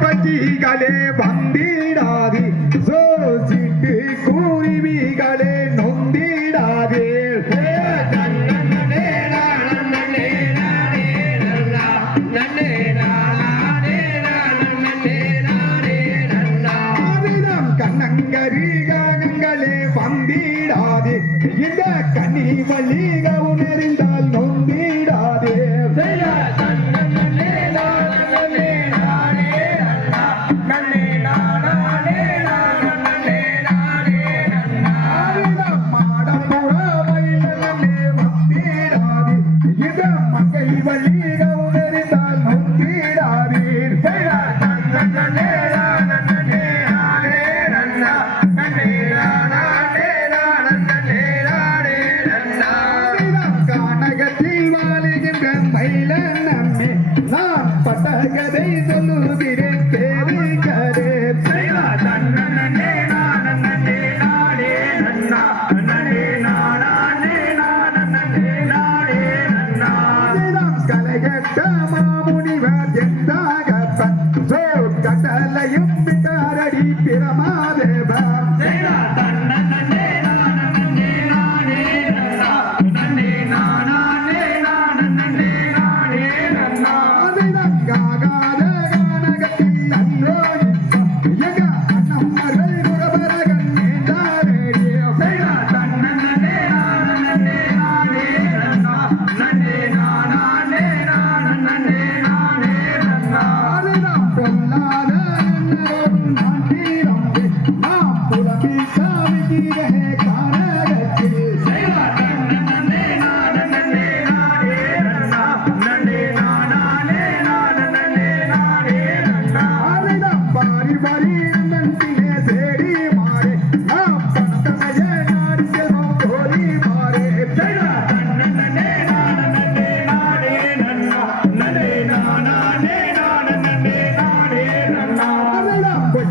பட்டிகளே வந்திடாது சோசிட்டு கூறிமிகளே நொந்திடாதே கண்ணங்கரிகள் நொந்திடாதே இந்த கண்ணி மல்லிகவும் எறிந்தால் நொந்திடாதே மகள் வழியிடம் எறிந்தால் ಕೈಗಳು